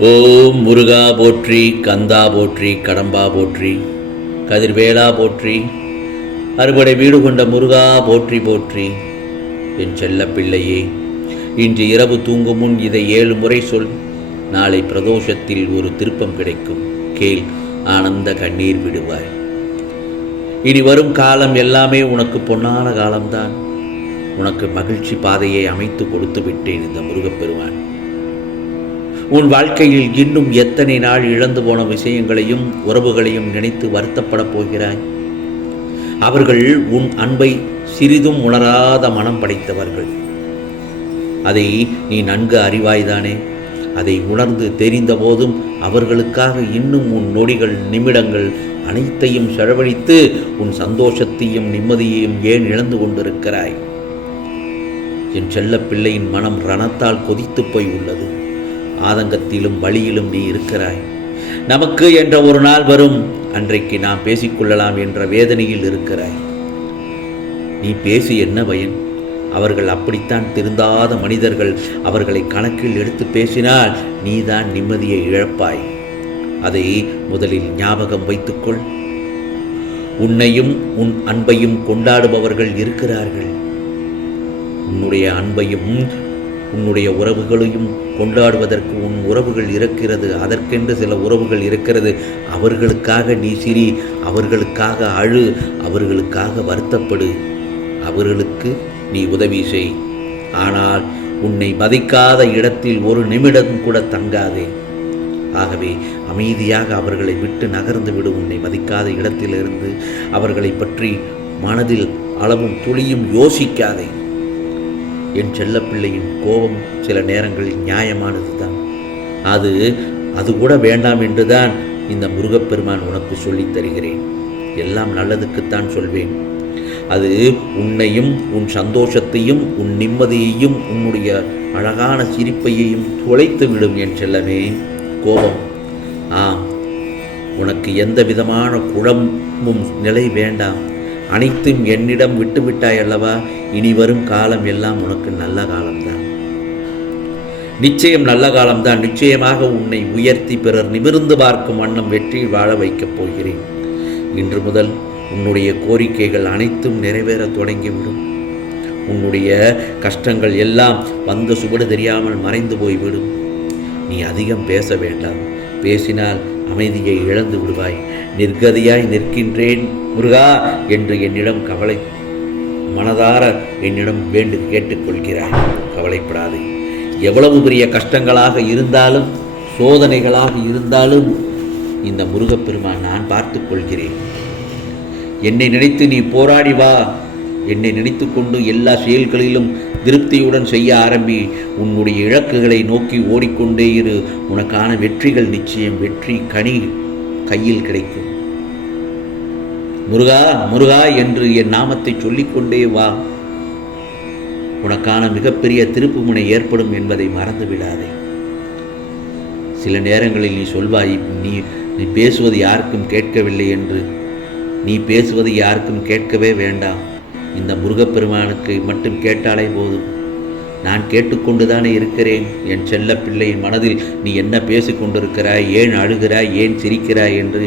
ஓம் முருகா போற்றி, கந்தா போற்றி, கடம்பா போற்றி, கதிர்வேலா போற்றி, அறுபடை வீடு கொண்ட முருகா போற்றி போற்றி. என் செல்ல பிள்ளையே, இன்று இரவு தூங்கும் முன் இதை 7 முறை சொல். நாளை பிரதோஷத்தில் ஒரு திருப்பம் கிடைக்கும். கேள், ஆனந்த கண்ணீர் விடுவாய். இனி வரும் காலம் எல்லாமே உனக்கு பொன்னான காலம்தான். உனக்கு மகிழ்ச்சி பாதையை அமைத்து கொடுத்து விட்டேன் இந்த முருகப்பெருமான். உன் வாழ்க்கையில் இன்னும் எத்தனை நாள் இழந்து போன விஷயங்களையும் உறவுகளையும் நினைத்து வருத்தப்படப் போகிறாய். அவர்கள் உன் அன்பை சிறிதும் உணராத மனம் படைத்தவர்கள். அதை நீ நன்கு அறிவாய்தானே. அதை உணர்ந்து தெரிந்த போதும் அவர்களுக்காக இன்னும் உன் நொடிகள், நிமிடங்கள் அனைத்தையும் செலவழித்து உன் சந்தோஷத்தையும் நிம்மதியையும் ஏன் இழந்து கொண்டிருக்கிறாய்? என் செல்ல பிள்ளையின் மனம் ரணத்தால் கொதித்து போய் உள்ளது. ஆதங்கத்திலும் வழியிலும் நீ இருக்கிறாய். நமக்கு என்ற ஒரு நாள் வரும், அன்றைக்கு நாம் பேசிக்கொள்ளலாம் என்ற வேதனையில் இருக்கிறாய். நீ பேசி என்ன பயன்? அவர்கள் அப்படித்தான் திருந்தாத மனிதர்கள். அவர்களை கணக்கில் எடுத்து பேசினால் நீதான் நிம்மதியை இழப்பாய். அதை முதலில் ஞாபகம் வைத்துக்கொள். உன்னையும் உன் அன்பையும் கொண்டாடுபவர்கள் இருக்கிறார்கள். உன்னுடைய அன்பையும் உன்னுடைய உறவுகளையும் கொண்டாடுவதற்கு உன் உறவுகள் இருக்கிறது. அதற்கென்று சில உறவுகள் இருக்கிறது. அவர்களுக்காக நீ சிரி, அவர்களுக்காக அழு, அவர்களுக்காக வருத்தப்படு, அவர்களுக்கு நீ உதவி செய். ஆனால் உன்னை மதிக்காத இடத்தில் ஒரு நிமிடம் கூட தங்காதே. ஆகவே அமைதியாக அவர்களை விட்டு நகர்ந்து விடு. உன்னை மதிக்காத இடத்திலிருந்து அவர்களை பற்றி மனதில் அளவும் துளியும் யோசிக்காதே. என் செல்லப்பிள்ளையின் கோபம் சில நேரங்களில் நியாயமானது தான். அது கூட வேண்டாம் என்றுதான் இந்த முருகப்பெருமான் உனக்கு சொல்லித் தருகிறேன். எல்லாம் நல்லதுக்குத்தான் சொல்வேன். அது உன்னையும் உன் சந்தோஷத்தையும் உன் நிம்மதியையும் உன்னுடைய அழகான சிரிப்பையையும் தொலைத்து விடும் என் செல்லமே. கோபம், ஆம், உனக்கு எந்த விதமான குழம்பும் நிலை வேண்டாம். அனைத்தும் என்னிடம் விட்டுவிட்டாய் அல்லவா? இனி வரும் காலம் எல்லாம் உனக்கு நல்ல காலம்தான். நிச்சயம் நல்ல காலம்தான். நிச்சயமாக உன்னை உயர்த்தி பிறர் நிமிர்ந்து பார்க்கும் வண்ணம் வெற்றியில் வாழ வைக்கப் போகிறேன். இன்று முதல் உன்னுடைய கோரிக்கைகள் அனைத்தும் நிறைவேற தொடங்கிவிடும். உன்னுடைய கஷ்டங்கள் எல்லாம் வந்த சுவடு தெரியாமல் மறைந்து போய்விடும். நீ அதிகம் பேச வேண்டாம். பேசினால் அமைதியை இழந்து விடுவாய். நிர்கதியாய் நிற்கின்றேன் முருகா என்று என்னிடம் மனதார என்னிடம் கேட்டுக்கொள்கிறாய். கவலைப்படாதே. எவ்வளவு பெரிய கஷ்டங்களாக இருந்தாலும், சோதனைகளாக இருந்தாலும் இந்த முருகப்பெருமான் நான் பார்த்து கொள்கிறேன். என்னை நினைத்து நீ போராடி வா. என்னை நினைத்து கொண்டு எல்லா செயல்களிலும் திருப்தியுடன் செய்ய ஆரம்பி. உன்னுடைய இலக்குகளை நோக்கி ஓடிக்கொண்டே இரு. உனக்கான வெற்றிகள் நிச்சயம், வெற்றி கனி கையில் கிடைக்கும். முருகா முருகா என்று என் நாமத்தை சொல்லிக்கொண்டே வா. உனக்கான மிகப்பெரிய திருப்புமுனை ஏற்படும் என்பதை மறந்து விடாதே. சில நேரங்களில் நீ சொல்வாய், நீ பேசுவது யாருக்கும் கேட்கவில்லை என்று. நீ பேசுவது யாருக்கும் கேட்கவே வேண்டாம். இந்த முருகப்பெருமானுக்கு மட்டும் கேட்டாலே போதும். நான் கேட்டுக்கொண்டுதானே இருக்கிறேன். என் செல்ல பிள்ளையின் மனதில் நீ என்ன பேசிக்கொண்டிருக்கிறாய், ஏன் அழுகிறாய், ஏன் சிரிக்கிறாய் என்று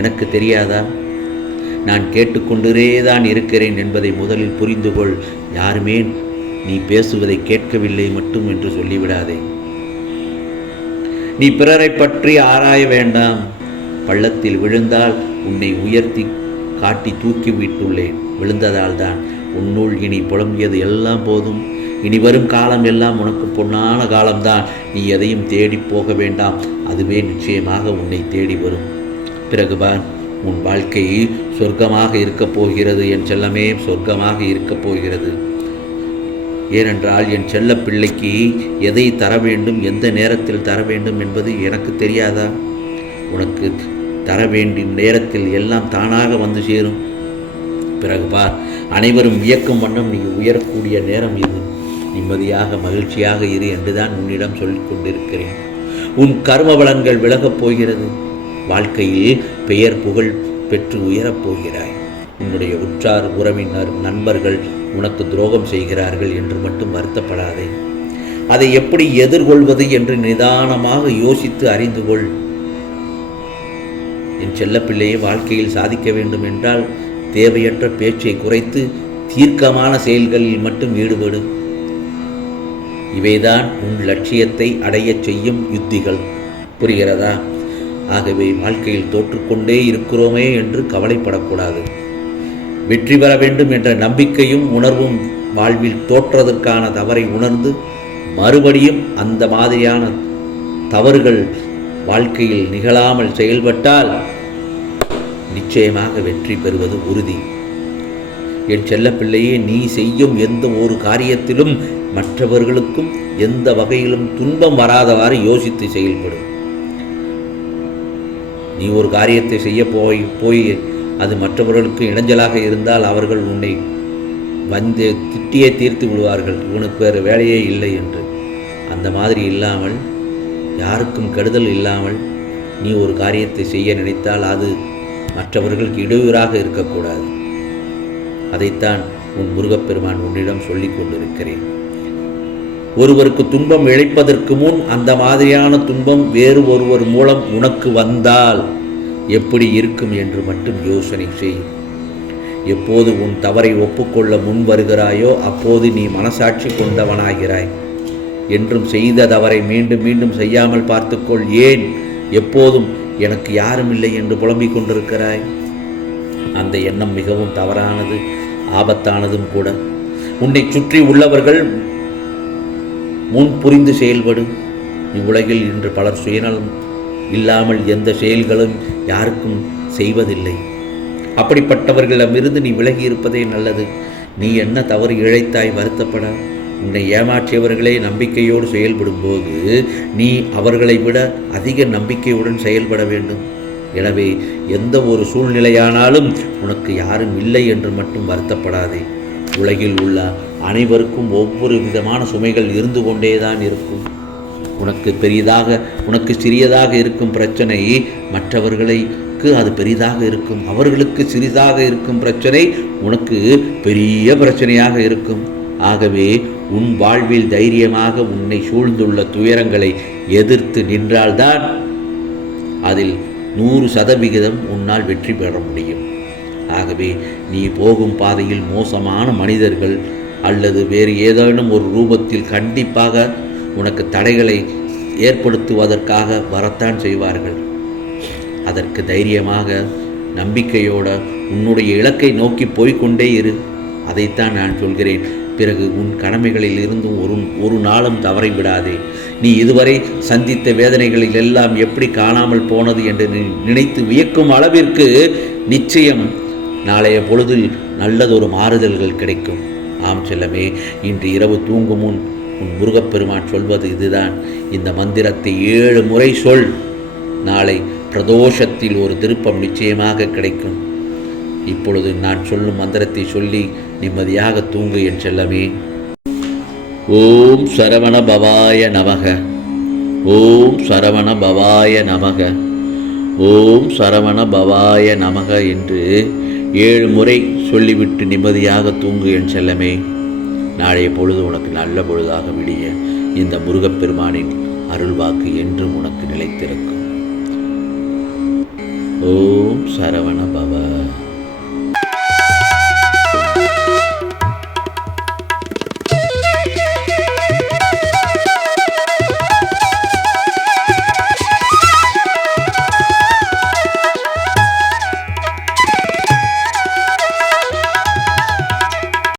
எனக்கு தெரியாதா? நான் கேட்டுக்கொண்டே தான் இருக்கிறேன் என்பதை முதலில் புரிந்து கொள். யாருமே நீ பேசுவதை கேட்கவில்லை மட்டும் என்று சொல்லிவிடாதே. நீ பிறரை பற்றி ஆராய வேண்டாம். பள்ளத்தில் விழுந்தால் உன்னை உயர்த்தி காட்டி தூக்கி விட்டுள்ளேன். விழுந்ததால் தான். உன்னுள் இனி புலம்பியது எல்லாம் போதும். இனி வரும் காலம் எல்லாம் உனக்கு பொன்னான காலம்தான். நீ எதையும் தேடி போக வேண்டாம். அதுவே நிச்சயமாக உன்னை தேடி வரும். பிறகுதான் உன் வாழ்க்கை சொர்க்கமாக இருக்கப் போகிறது. என் செல்லமே, சொர்க்கமாக இருக்கப் போகிறது. ஏனென்றால் என் செல்ல பிள்ளைக்கு எதை தர வேண்டும், எந்த நேரத்தில் தர வேண்டும் என்பது எனக்கு தெரியாதா? உனக்கு தர வேண்டிய நேரத்தில் எல்லாம் தானாக வந்து சேரும். பிறகு பார், அனைவரும் வியக்கும் வண்ணம் நீ உயரக்கூடிய நேரம் இது. நிம்மதியாக மகிழ்ச்சியாக இரு என்றுதான் உன்னிடம் சொல்லிக் கொண்டிருக்கிறேன். உன் கர்ம பலன்கள் விலகப் போகிறது. வாழ்க்கையில் பெயர் புகழ் பெற்று உயரப் போகிறாய். உன்னுடைய உற்றார் உறவினர் நண்பர்கள் உனக்கு துரோகம் செய்கிறார்கள் என்று மட்டும் வருத்தப்படாதே. அதை எப்படி எதிர்கொள்வது என்று நிதானமாக யோசித்து அறிந்து கொள். என் செல்லப்பிள்ளையை வாழ்க்கையில் சாதிக்க வேண்டும் என்றால் தேவையற்ற பேச்சை குறைத்து தீர்க்கமான செயல்களில் மட்டும் ஈடுபடு. இவைதான் உன் லட்சியத்தை அடையச் செய்யும் யுத்திகள். புரிகிறதா? ஆகவே வாழ்க்கையில் தோற்றுக்கொண்டே இருக்கிறோமே என்று கவலைப்படக்கூடாது. வெற்றி பெற வேண்டும் என்ற நம்பிக்கையும் உணர்வும் வாழ்வில் தோற்றதற்கான தவறை உணர்ந்து மறுபடியும் அந்த மாதிரியான தவறுகள் வாழ்க்கையில் நிகழாமல் செயல்பட்டால் நிச்சயமாக வெற்றி பெறுவது உறுதி. என் செல்லப்பிள்ளையே, நீ செய்யும் எந்த ஒரு காரியத்திலும் மற்றவர்களுக்கும் எந்த வகையிலும் துன்பம் வராதவாறு யோசித்து செயல்படும். நீ ஒரு காரியத்தை செய்ய போய் அது மற்றவர்களுக்கு இடைஞ்சலாக இருந்தால் அவர்கள் உன்னை வந்து திட்டியே தீர்த்து விடுவார்கள், இவனுக்கு வேறு வேலையே இல்லை என்று. அந்த மாதிரி இல்லாமல், யாருக்கும் கெடுதல் இல்லாமல் நீ ஒரு காரியத்தை செய்ய நினைத்தால் அது மற்றவர்களுக்கு இடையூறாக இருக்கக்கூடாது. அதைத்தான் உன் முருகப்பெருமான் உன்னிடம் சொல்லிக் கொண்டிருக்கிறேன். ஒருவருக்கு துன்பம் இழைப்பதற்கு முன் அந்த மாதிரியான துன்பம் வேறு ஒருவர் மூலம் உனக்கு வந்தால் எப்படி இருக்கும் என்று மட்டும் யோசனை செய். எப்போது உன் தவறை ஒப்புக்கொள்ள முன் வருகிறாயோ அப்போது நீ மனசாட்சி கொண்டவனாகிறாய். என்றும் செய்த தவறை மீண்டும் மீண்டும் செய்யாமல் பார்த்துக்கொள். ஏன் எப்போதும் எனக்கு யாரும் இல்லை என்று புலம்பிக் கொண்டிருக்கிறாய்? அந்த எண்ணம் மிகவும் தவறானது, ஆபத்தானதும் கூட. உன்னை சுற்றி உள்ளவர்கள் முன் புரிந்து செயல்படும். இவ்வுலகில் இன்று பலர் சுயநலம் இல்லாமல் எந்த செயல்களும் யாருக்கும் செய்வதில்லை. அப்படிப்பட்டவர்களிடமிருந்து நீ விலகி இருப்பதே நல்லது. நீ என்ன தவறு இழைத்தாய் வருத்தப்பட. உன்னை ஏமாற்றியவர்களே நம்பிக்கையோடு செயல்படும்போது நீ அவர்களை விட அதிக நம்பிக்கையுடன் செயல்பட வேண்டும். எனவே எந்த ஒரு சூழ்நிலையானாலும் உனக்கு யாரும் இல்லை என்று மட்டும் வருத்தப்படாதே. உலகில் உள்ள அனைவருக்கும் ஒவ்வொரு விதமான சுமைகள் இருந்து கொண்டேதான் இருக்கும். உனக்கு சிறியதாக இருக்கும் பிரச்சனை மற்றவர்களுக்கு அது பெரிதாக இருக்கும். அவர்களுக்கு சிறிதாக இருக்கும் பிரச்சனை உனக்கு பெரிய பிரச்சனையாக இருக்கும். ஆகவே உன் வாழ்வில் தைரியமாக உன்னை சூழ்ந்துள்ள துயரங்களை எதிர்த்து நின்றால்தான் அதில் 100% உன்னால் வெற்றி பெற முடியும். ஆகவே நீ போகும் பாதையில் மோசமான மனிதர்கள் அல்லது வேறு ஏதேனும் ஒரு ரூபத்தில் கண்டிப்பாக உனக்கு தடைகளை ஏற்படுத்துவதற்காக வரத்தான் செய்வார்கள். அதற்கு தைரியமாக நம்பிக்கையோட உன்னுடைய இலக்கை நோக்கி போய்கொண்டே இரு. அதைத்தான் நான் சொல்கிறேன். பிறகு உன் கடமைகளில் இருந்தும் ஒரு நாளும் தவறை விடாதே. நீ இதுவரை சந்தித்த வேதனைகளில் எல்லாம் எப்படி காணாமல் போனது என்று நினைத்து வியக்கும் அளவிற்கு நிச்சயம் நாளைய பொழுதில் நல்லதொரு மாறுதல்கள் கிடைக்கும். ஆம் செல்லமே, இன்று இரவு தூங்கும் முன் உன் முருகப்பெருமான் சொல்வது இதுதான். இந்த மந்திரத்தை 7 முறை சொல். நாளை பிரதோஷத்தில் ஒரு திருப்பம் நிச்சயமாக கிடைக்கும். இப்பொழுது நான் சொல்லும் மந்திரத்தை சொல்லி நிம்மதியாக தூங்கு என் செல்லமே. ஓம் சரவண பவாய நமக. ஓம் சரவண பவாய நமக. ஓம் சரவண பவாய நமக என்று 7 முறை சொல்லிவிட்டு நிம்மதியாக தூங்கு என் செல்லமே. நாளைய பொழுது உனக்கு நல்ல பொழுதாக விடிய இந்த முருகப்பெருமானின் அருள்வாக்கு என்றும் உனக்கு நிலைத்திருக்கும். ஓம் சரவண பவ.